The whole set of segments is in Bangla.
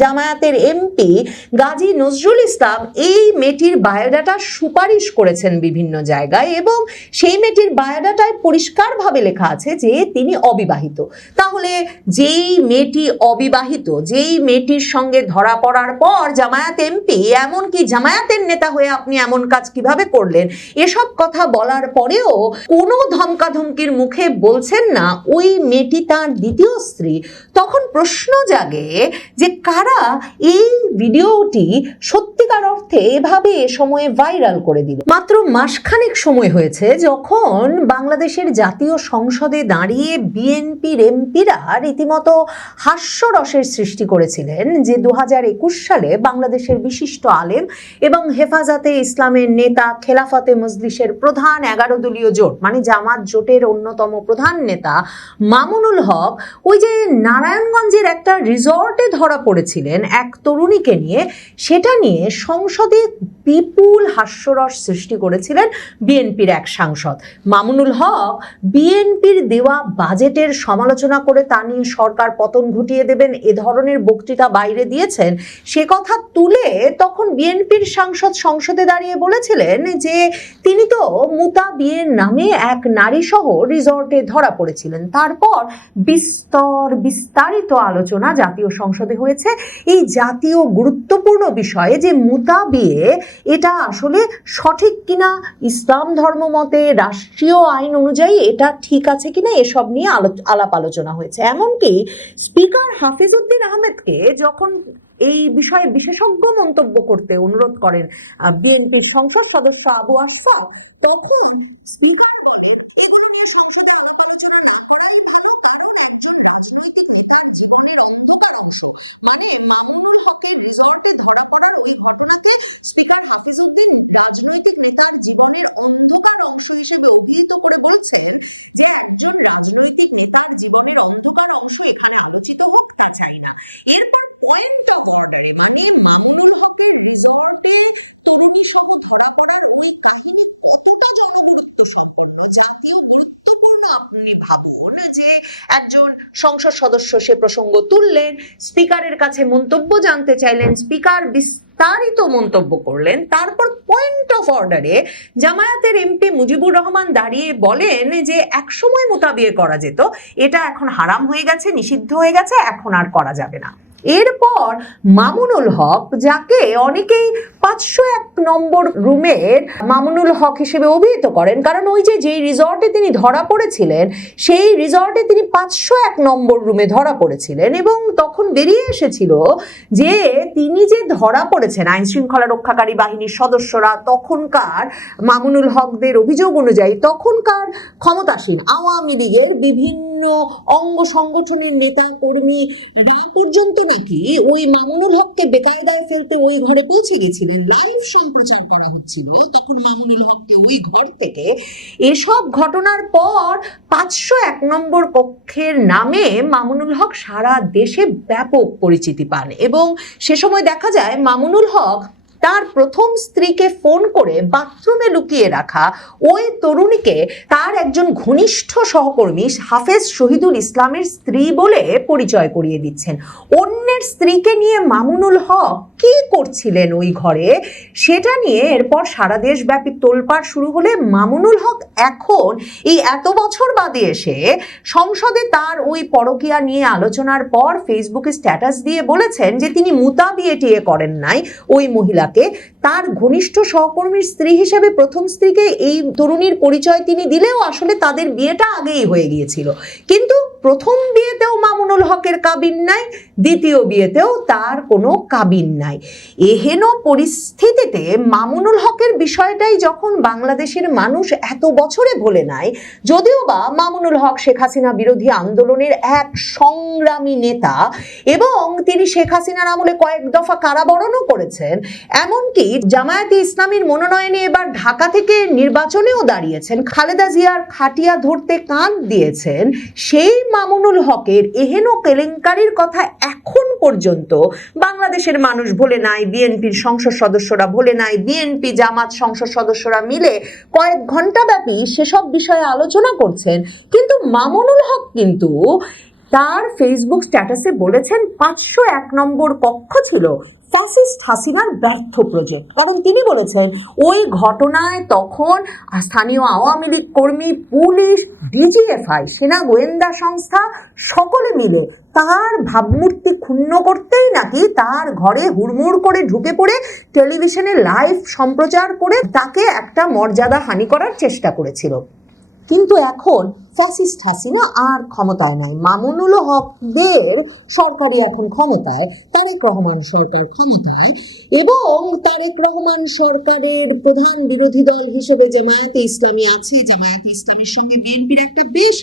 জামায়াতের এমপি গাজী নজরুল ইসলাম এই মেয়েটির বায়োডাটা সুপারিশ করেছেন বিভিন্ন জায়গায়, এবং সেই মেয়েটির বায়োডাটায় পরিষ্কারভাবে লেখা আছে যে তিনি অবিবাহিত। তাহলে যেই মেয়েটি অবিবাহিত, যেই মেয়েটির সঙ্গে ধরা পড়ার পর জামায়াত এমপি, এমনকি জামায়াতের নেতা হয়ে আপনি এমন কাজ কিভাবে করলেন, এসব কথা বলার পরেও কোনো ধমকাধমকির মুখে বলছেন না ওই মেয়েটি তার দ্বিতীয় স্ত্রী, তখন প্রশ্ন জাগে যে কারা এই ভিডিওটি সত্যিকার অর্থে এভাবে এ সময়ে ভাইরাল করে দিল। মাত্র মাসখানেক সময় হয়েছে যখন বাংলাদেশের জাতীয় সংসদে দাঁড়িয়ে বিএনপির এমপিরা রীতিমতো হাস্যরসের সৃষ্টি করেছিলেন যে 2021 সালে বাংলাদেশের বিশিষ্ট আলেম এবং হেফাজতে ইসলামের নেতা, খেলাফতে মজলিসের প্রধান 11 দলীয় জোট মানে জামাত জোটের অন্যতম প্রধান নেতা মামুনুল হক ওই যে নারায়ণগঞ্জের একটা রিসর্টে ধরা পড়েছিলেন এক তরুণীকে নিয়ে, সেটা নিয়ে সংসদে বিপুল হাস্যরস সৃষ্টি করেছিলেন বিএনপির এক সাংসদ। মামুনুল হক বিএনপির দেওয়া বাজেটের সমালোচনা করে তা নিয়ে সরকার পতন ঘটিয়ে দেবেন এ ধরনের বক্তৃতা বাইরে দিয়েছেন। সে কথা তুলে তখন বিএনপির সাংসদ সংসদে দাঁড়িয়ে বলেছিলেন যে তিনি তো মুতা বিয়ের নামে এক নারী সহ রিসর্টে ধরা পড়েছিলেন। তারপর বিস্তারিত আলোচনা জাতীয় সংসদে হয়েছে এই জাতীয় গুরুত্বপূর্ণ বিষয়ে যে মুতা বিয়ে এটা আসলে সঠিক কিনা, ইসলাম ধর্ম মতে রাষ্ট্রীয় আইন অনুযায়ী এটা ঠিক আছে কিনা, এসব নিয়ে আলাপ আলোচনা হয়েছে। এমনকি স্পিকার হাফিজ উদ্দিন আহমেদকে যখন এই বিষয়ে বিশেষজ্ঞ মন্তব্য করতে অনুরোধ করেন বিএনপির সংসদ সদস্য আবু আসফাক, তখন আপনি ভাবুন যে একজন সংসদ সদস্য সে প্রসঙ্গ তুললেন, স্পিকারের কাছে মন্তব্য জানতে চাইলেন, স্পিকার বিস্তারিত মন্তব্য করলেন, তারপর পয়েন্ট অফ অর্ডারে জামায়াতের এমপি মুজিবুর রহমান দাঁড়িয়ে বলেন যে একসময় মুতা বিয়ে করা যেত, এটা এখন হারাম হয়ে গেছে, নিষিদ্ধ হয়ে গেছে, এখন আর করা যাবে না। এরপর মামুনুল হক, যাকে অনেকেই 501 নম্বর রুমের মামুনুল হক হিসেবে অভিহিত করেন, কারণ ওই যে রিসর্টে তিনি ধরা পড়েছিলেন সেই রিসর্টে তিনি 501 নম্বর রুমে ধরা পড়েছিলেন, এবং তখন বেরিয়ে এসেছিল যে তিনি যে ধরা পড়েছেন আইন শৃঙ্খলা রক্ষাকারী বাহিনীর সদস্যরা, তখনকার মামুনুল হকদের অভিযোগ অনুযায়ী তখনকার ক্ষমতাসীন আওয়ামী লীগের বিভিন্ন অঙ্গ সংগঠনের নেতা কর্মী পর্যন্ত নাকি ওই মামুনুল হককে বেকায়দায় ফেলতে ওই ঘরে পৌঁছে গেছিলেন। লাইভ সম্প্রচার করা হচ্ছিল তখন মামুনুল হককে ওই ঘর থেকে। এসব ঘটনার পর 501 নম্বর কক্ষের নামে মামুনুল হক সারা দেশে ব্যাপক পরিচিতি পান, এবং সে সময় দেখা যায় মামুনুল হক তার প্রথম স্ত্রীকে ফোন করে বাথরুমে লুকিয়ে রাখা ওই তরুণীকে তার একজন ঘনিষ্ঠ সহকর্মী হাফেজ শহীদুল ইসলামের স্ত্রী বলে পরিচয় করিয়ে দিচ্ছেন। অন্যের স্ত্রীকে নিয়ে মামুনুল হক কি করছিলেন ওই ঘরে, সেটা নিয়ে এরপর সারা দেশব্যাপী তোলপাড় শুরু হলে মামুনুল হক এখন এই এত বছর বাদে এসে সংসদে তার ওই পরকীয়া নিয়ে আলোচনার পর ফেসবুকে স্ট্যাটাস দিয়ে বলেছেন যে তিনি মুতা বিয়ে টিয়ে করেন নাই ওই মহিলা, তার ঘনিষ্ঠ সহকর্মীর স্ত্রী হিসেবে প্রথম স্ত্রীকে এই তরুণীর পরিচয় তিনি দিলেও আসলে তাদের বিয়েটা আগেই হয়ে গিয়েছিল। কিন্তু প্রথম বিয়েতেও মামুনুল হকের কাবিন নাই, দ্বিতীয় বিয়েতেও তার কোনো কাবিন নাই। এহেন পরিস্থিতিতে মামুনুল হকের বিষয়টাই যখন বাংলাদেশের মানুষ এত বছরে ভোলে নাই, যদিও বা মামুনুল হক শেখ হাসিনা বিরোধী আন্দোলনের এক সংগ্রামী নেতা এবং তিনি শেখ হাসিনার আমলে কয়েক দফা কারাবরণও করেছেন, এমনকি জামায়াতে ইসলামীর মনোনয়নে এবার ঢাকা থেকে নির্বাচনেও দাঁড়িয়েছেন, খালেদা জিয়ার খাটিয়া ধরতে কাঁধ দিয়েছেন, সেই মামুনুল হকের এহেন কেলেঙ্কারির কথা এখন পর্যন্ত বাংলাদেশের মানুষ ভোলে নাই, বিএনপির সংসদ সদস্যরা ভোলে নাই। বিএনপি জামাত সংসদ সদস্যরা মিলে কয়েক ঘন্টা ব্যাপী সেসব বিষয়ে আলোচনা করছেন, কিন্তু মামুনুল হক কিন্তু তার ফেসবুক স্ট্যাটাসে বলেছেন 501 নম্বর কক্ষ ছিল ফ্যাসিস্ট হাসিনার ব্যর্থ প্রজেক্ট। কারণ তিনি বলেছেন ওই ঘটনায় তখন স্থানীয় আওয়ামী লীগ কর্মী, পুলিশ, ডিজিএফআই, সেনা গোয়েন্দা সংস্থা সকলে মিলে তার ভাবমূর্তি ক্ষুণ্ণ করতেই নাকি তার ঘরে হুড়মুড় করে ঢুকে পড়ে টেলিভিশনে লাইভ সম্প্রচার করে তাকে একটা মর্যাদা হানি করার চেষ্টা করেছিল। কিন্তু এখন ফ্যাসিস্ট হাসিনা আর ক্ষমতায় নাই, মামুনুল হকদের সরকারই এখন ক্ষমতায়, তারেক রহমান সরকার ক্ষমতায়, এবং তারেক রহমান সরকারের প্রধান বিরোধী দল হিসেবে জামায়াতে ইসলামী আছে। জামায়াতে ইসলামীর সঙ্গে বিএনপির একটা বেশ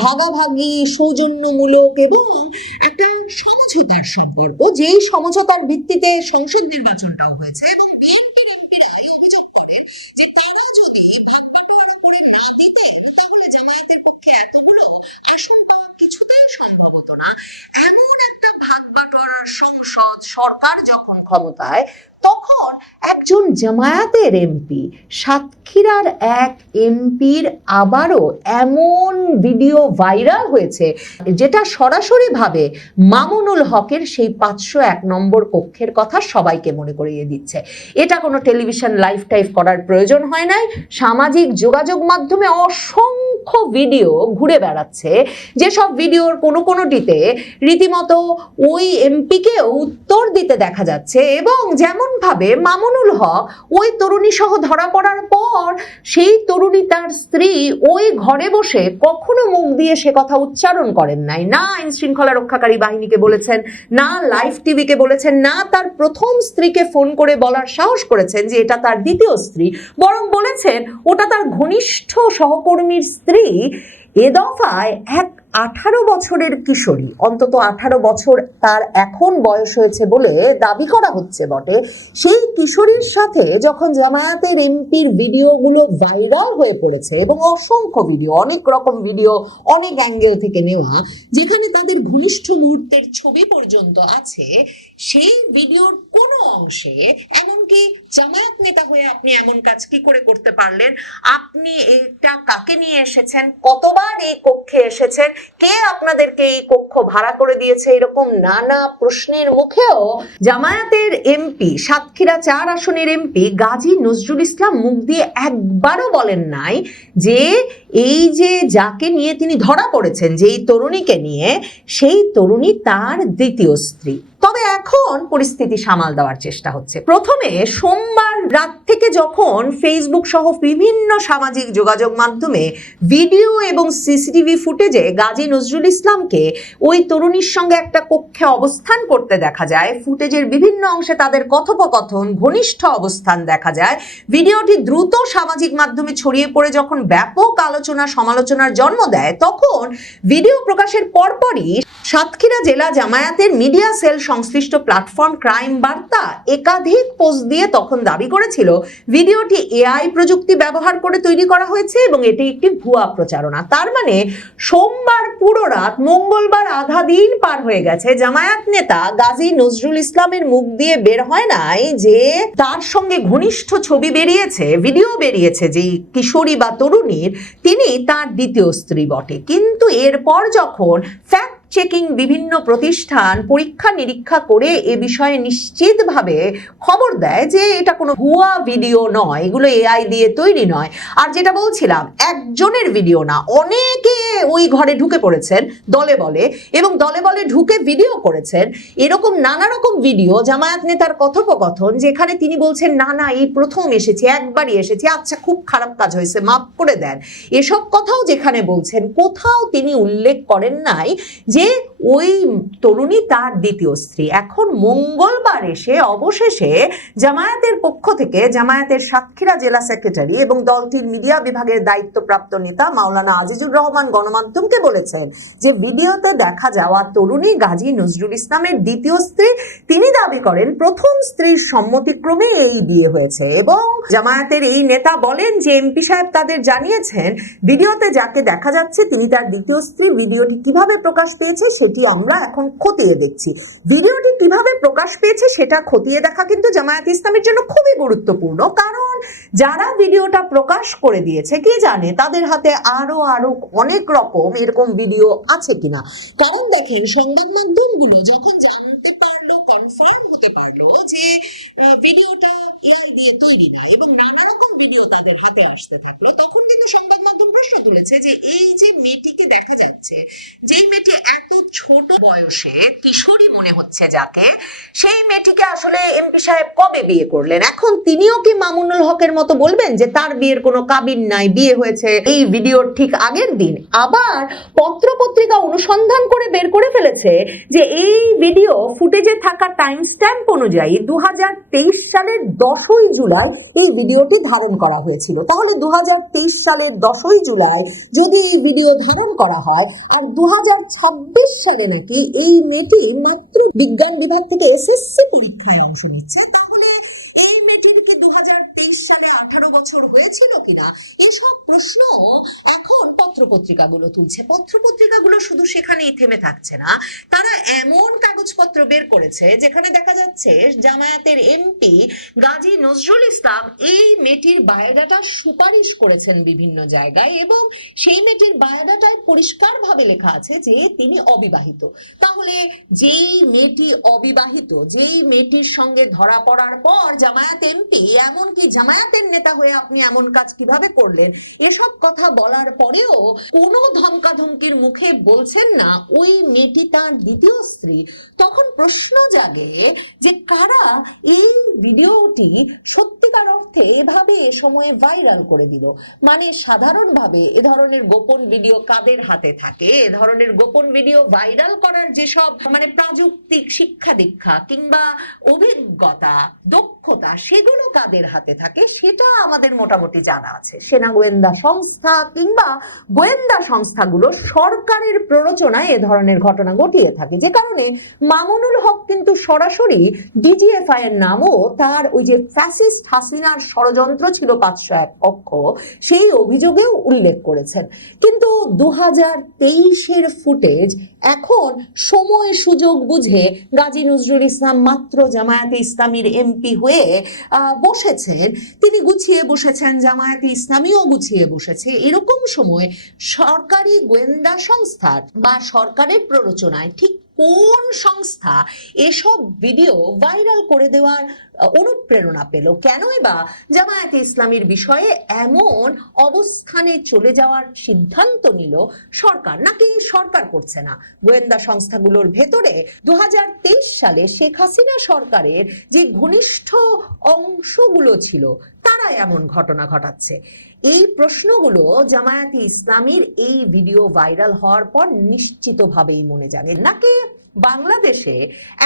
ভাগাভাগি, সৌজন্যমূলক এবং একটা সমঝোতার সম্পর্ক, যে সমঝোতার ভিত্তিতে সংসদ নির্বাচনটাও হয়েছে। এবং বিএনপির এমপিরা অভিযোগ করেন যে তারা যদি ভাগবাটোয়ারা করে না দিতেন তাহলে জামায়াতের পক্ষে এতগুলো আসন পাওয়া কিছুতেই সম্ভব হতো না। এমন একটা ভাগবাটোয়ারার সংসদ সরকার যখন ক্ষমতায়, তখন একজন জামায়াতের এমপি, সাতক্ষীরার এক এমপির আবারও এমন ভিডিও ভাইরাল হয়েছে যেটা সরাসরি ভাবে মামুনুল হকের সেই 501 নম্বর কক্ষের কথা সবাইকে মনে করিয়ে দিচ্ছে। এটা কোনো টেলিভিশন লাইভ টাইভ করার প্রয়োজন হয় নাই, সামাজিক যোগাযোগ মাধ্যমে অসংখ্য ভিডিও ঘুরে বেড়াচ্ছে, যেসব ভিডিওর কোনোটিতে রীতিমতো ওই এমপিকে উত্তর দিতে দেখা যাচ্ছে। এবং যেমন ভাবে মামুনুল হক ওই তরুণী সহ ধরা পড়ার পর সেই তরুণী তার স্ত্রী ওই ঘরে বসে কখনো মুখ দিয়ে সে কথা উচ্চারণ করেন নাই, না আইন শৃঙ্খলা রক্ষাকারী বাহিনীকে বলেছেন, না লাইভ টিভিকে বলেছেন, না তার প্রথম স্ত্রীকে ফোন করে বলার সাহস করেছেন যে এটা তার দ্বিতীয় স্ত্রী, বরং বলেছেন ওটা তার ঘনিষ্ঠ সহকর্মীর স্ত্রী। এ দফায় এক 18 বছরের কিশোরী, অন্তত 18 বছর তার এখন বয়স হয়েছে বলে দাবি করা হচ্ছে বটে, সেই কিশোরীর সাথে যখন জামায়াতের এমপির ভিডিওগুলো ভাইরাল হয়ে পড়েছে, এবং অসংখ্য ভিডিও, অনেক রকম ভিডিও, অনেক অ্যাঙ্গেল থেকে নেওয়া, যেখানে তাদের ঘনিষ্ঠ মুহূর্তের ছবি পর্যন্ত আছে, সেই ভিডিওর কোনো অংশে এমনকি জামায়াত নেতা হয়ে আপনি এমন কাজ কি করে করতে পারলেন, আপনি এটা কাকে নিয়ে এসেছেন, কতবার এই কক্ষে এসেছেন, কে আপনাদেরকে এই কক্ষ ভাড়া করে দিয়েছে, এরকম নানা প্রশ্নের মুখেও জামায়াতের এমপি, সাতক্ষীরা 4 আসনের এমপি গাজী নজরুল ইসলাম মুখ দিয়ে একবারও বলেন নাই যে এই যে যাকে নিয়ে তিনি ধরা পড়েছেন, যেই তরুণীকে নিয়ে, সেই তরুণী তার দ্বিতীয় স্ত্রী। তবে এখন পরিস্থিতি সামাল দেওয়ার চেষ্টা হচ্ছে। প্রথমে সোমবার রাত থেকে যখন ফেসবুক সহ বিভিন্ন সামাজিক যোগাযোগ মাধ্যমে ভিডিও এবং সিসিটিভি ফুটেজে গাজী নজরুল ইসলামকে ওই তরুণীর সঙ্গে একটা কক্ষে অবস্থান করতে দেখা যায়, ফুটেজের বিভিন্ন অংশে তাদের কথোপকথন, ঘনিষ্ঠ অবস্থান দেখা যায়, ভিডিওটি দ্রুত সামাজিক মাধ্যমে ছড়িয়ে পড়ে যখন ব্যাপক আলোচনা সমালোচনার জন্ম দেয়, তখন ভিডিও প্রকাশের পরপরই সাতক্ষীরা জেলা জামায়াতের মিডিয়া সেল সংশ্লিষ্ট প্ল্যাটফর্ম ক্রাইম বার্তা একাধিক পোস্ট দিয়ে তখন দাবি করেছিল ভিডিওটি এআই প্রযুক্তি ব্যবহার করে তৈরি করা হয়েছে এবং এটি একটি ভুয়া প্রচারণা। তার মানে সোমবার পুরো রাত, মঙ্গলবার আধা দিন পার হয়ে গেছে, জামায়াত নেতা গাজী নজরুল ইসলামের মুখ দিয়ে বের হয় নাই যে তার সঙ্গে ঘনিষ্ঠ ছবি বেরিয়েছে, ভিডিও বেরিয়েছে যে কিশোরী বা তরুণীর, তিনি তার দ্বিতীয় স্ত্রী বটে। কিন্তু এরপর যখন ফ্যাক্ট চেকিং বিভিন্ন প্রতিষ্ঠান পরীক্ষা নিরীক্ষা করে এ বিষয়ে নিশ্চিতভাবে খবর দেয় যে এটা কোনো ভুয়া ভিডিও নয়, এগুলো এআই দিয়ে তৈরি নয়, আর যেটা বলছিলাম একজনের ভিডিও না, অনেকে ওই ঘরে ঢুকে পড়েছেন দলে বলে এবং দলে বলে ঢুকে ভিডিও করেছেন, এরকম নানা রকম ভিডিও, জামায়াত নেতার কথোপকথন যেখানে তিনি বলছেন না না এই প্রথম এসেছি, একবারই এসেছি, আচ্ছা খুব খারাপ কাজ হয়েছে, মাফ করে দেন, এসব কথাও যেখানে বলছেন, কোথাও তিনি উল্লেখ করেন নাই যে ওই তরুণী তার দ্বিতীয় স্ত্রী। এখন মঙ্গলবার এসে অবশেষে জামায়াতের পক্ষ থেকে জামায়াতের সাতক্ষীরা জেলা সেক্রেটারি এবং দলটির মিডিয়া বিভাগের দায়িত্বপ্রাপ্ত নেতা মাওলানা আজিজুর রহমান গণমাধ্যমকে বলেছেন যে ভিডিওতে দেখা যাওয়া তরুণী গাজী নজরুল ইসলামের দ্বিতীয় স্ত্রী। তিনি দাবি করেন প্রথম স্ত্রীর সম্মতিক্রমে এই বিয়ে হয়েছে এবং জামায়াতের এই নেতা বলেন যে এমপি সাহেব তাদের জানিয়েছেন ভিডিওতে যাকে দেখা যাচ্ছে তিনি তার দ্বিতীয় স্ত্রী। ভিডিওটি কিভাবে প্রকাশ পেয়েছে সেটি আমরা এখন খতিয়ে দেখছি। ভিডিওটি কিভাবে প্রকাশ পেয়েছে সেটা খতিয়ে দেখা কিন্তু জামায়াত ইসলামের জন্য খুবই গুরুত্বপূর্ণ, কারণ যারা ভিডিওটা প্রকাশ করে দিয়েছে কে জানে তাদের হাতে আরো অনেক রকম এরকম ভিডিও আছে কিনা। কারণ দেখেন, সংবাদ মাধ্যমগুলো যখন জানতে পারলো, কনফার্ম হতে পারলো যে ভিডিওটা এআই দিয়ে তৈরি না এবং নানা রকম ভিডিও তাদের হাতে আসতে থাকলো, তখন কিন্তু সংবাদ মাধ্যম প্রশ্ন তুলেছে যে এই যে মেয়েটিকে দেখা যাচ্ছে, যেই মেয়েটি এত ছোট বয়সে কিশোরী মনে হচ্ছে যাকে, সেই মেয়েটিকে আসলে এমপি সাহেব কবে বিয়ে করলেন? এখন তিনিও কি মামুনুল হকের মতো বলবেন যে তার বিয়ের কোনো কাবিন নাই, বিয়ে হয়েছে এই ভিডিওর ঠিক আগের দিন? আবার পত্র পত্রিকা অনুসন্ধান করে বের করে ফেলেছে যে এই ভিডিও ফুটেজে থাকা টাইম স্ট্যাম্প অনুযায়ী 2023 সালের 10ই জুলাই এই ভিডিওটি ধারণ করা হয়েছিল। তাহলে 2023 সালের 10ই জুলাই যদি এই ভিডিও ধারণ করা হয়, আর 2026 সালে নাকি এই মেয়েটি মাত্র বিজ্ঞান বিভাগ থেকে এসএসসি পরীক্ষায় অংশ নিচ্ছে, তাহলে এই মেয়েটির কি 2023 সালে 18 বছর হয়েছিল কিনা? এসব প্রশ্ন এখন পত্রপত্রিকাগুলো তুলছে। পত্রপত্রিকাগুলো শুধু সেখানেই থেমে থাকছে না, তারা এমন কাগজপত্র বের করেছে যেখানে দেখা যাচ্ছে জামায়াতের এমপি গাজী নজরুল ইসলাম এই মেয়েটির বায়োডাটা সুপারিশ করেছেন বিভিন্ন জায়গায়, এবং সেই মেয়েটির বায়োডাটায় পরিষ্কারভাবে লেখা আছে যে তিনি অবিবাহিত। তাহলে যেই মেয়েটি অবিবাহিত, যেই মেয়েটির সঙ্গে ধরা পড়ার পর জামায়াত এমপি, এমনকি জামায়াতের নেতা হয়ে আপনি এমন কাজ কিভাবে করলেন, এসব কথা বলার পরেও কোনো ধমকাধমকির মুখে বলছেন না ওই মেয়েটি তার দ্বিতীয় স্ত্রী, তখন প্রশ্ন জাগে যে কারা এই ভিডিওটি সত্যিকার অর্থে এভাবে এ সময়ে ভাইরাল করে দিল। মানে সাধারণভাবে এ ধরনের গোপন ভিডিও কাদের হাতে থাকে? এ ধরনের গোপন ভিডিও ভাইরাল করার যেসব মানে প্রাযুক্তিক শিক্ষা দীক্ষা কিংবা অভিজ্ঞতা, দক্ষতা, সেগুলো কাদের হাতে থাকে সেটা আমাদের মোটামুটি জানা আছে। সেনা গোয়েন্দা সংস্থা কিংবা গোয়েন্দা সংস্থাগুলো সরকারের প্ররোচনায় এ ধরনের ঘটনা ঘটিয়ে থাকে, যে কারণে মামুনুল হক কিন্তু সরাসরি ডিজিএফআই এর নামও তার ওই যে ফ্যাসিস্ট হাসিনার ষড়যন্ত্র ছিল 501 কক্ষ, সেই অভিযোগেও উল্লেখ করেছেন। কিন্তু 2023-এর ফুটেজ এখন সময় সুযোগ বুঝে গাজী নজরুল ইসলাম মাত্র জামায়াতে ইসলামীর এমপি হয়ে বসেছেন, তিনি গুছিয়ে বসেছেন, জামায়াতে ইসলামীও গুছিয়ে বসেছে। এরকম সময় সরকারি গোয়েন্দা সংস্থার বা সরকারের প্ররোচনায় ঠিক কোন সংস্থা এসব ভিডিও ভাইরাল করে দেওয়ার অনুপ্রেরণা পেল? কেনই বা জামায়াতে ইসলামীর বিষয়ে এমন অবস্থানে চলে যাওয়ার সিদ্ধান্ত নিল সরকার? নাকি সরকার করছে না, গোয়েন্দা সংস্থাগুলোর ভেতরে 2023 সালে শেখ হাসিনা সরকারের যে ঘনিষ্ঠ অংশগুলো ছিল তারা এমন ঘটনা ঘটাচ্ছে? এই প্রশ্নগুলো জামায়াতে ইসলামীর এই ভিডিও ভাইরাল হওয়ার পর নিশ্চিতভাবেই মনে জাগে। নাকি বাংলাদেশে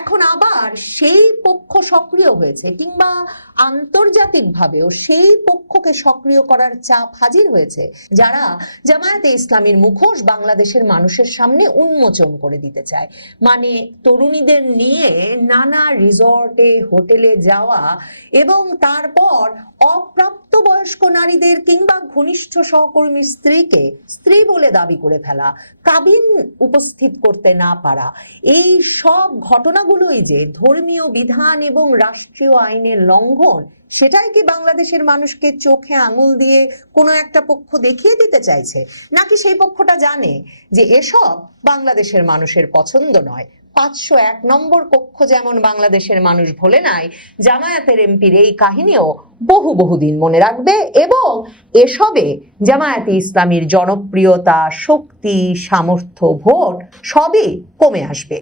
এখন আবার সেই পক্ষ সক্রিয় হয়েছে কিংবা আন্তর্জাতিকভাবেও সেই পক্ষকে সক্রিয় করার চাপ হাজির হয়েছে, যারা জামায়াতে ইসলামীর মুখোশ বাংলাদেশের মানুষের সামনে উন্মোচন করে দিতে চায়? মানে তরুণীদের নিয়ে নানা রিসর্টে হোটেলে যাওয়া এবং তারপর অপ্রাপ্তবয়স্ক নারীদের কিংবা ঘনিষ্ঠ সহকর্মীর স্ত্রীকে স্ত্রী বলে দাবি করে ফেলা, কাবিন উপস্থিত করতে না পারা, এই সব ঘটনাগুলোই যে ধর্মীয় বিধান এবং রাষ্ট্রীয় আইনের লঙ্ঘন, সেটাই কি বাংলাদেশের মানুষকে চোখে আঙুল দিয়ে কোনো একটা পক্ষ দেখিয়ে দিতে চাইছে? নাকি সেই পক্ষটা জানে যে এসব বাংলাদেশের মানুষের পছন্দ নয়? 501 নম্বর কক্ষ যেমন বাংলাদেশের মানুষ ভোলে নাই, জামায়াতের এমপির এই কাহিনীও বহুদিন মনে রাখবে, এবং এসবে জামায়াতে ইসলামীর জনপ্রিয়তা, শক্তি, সামর্থ্য, ভোট সবই কমে আসবে।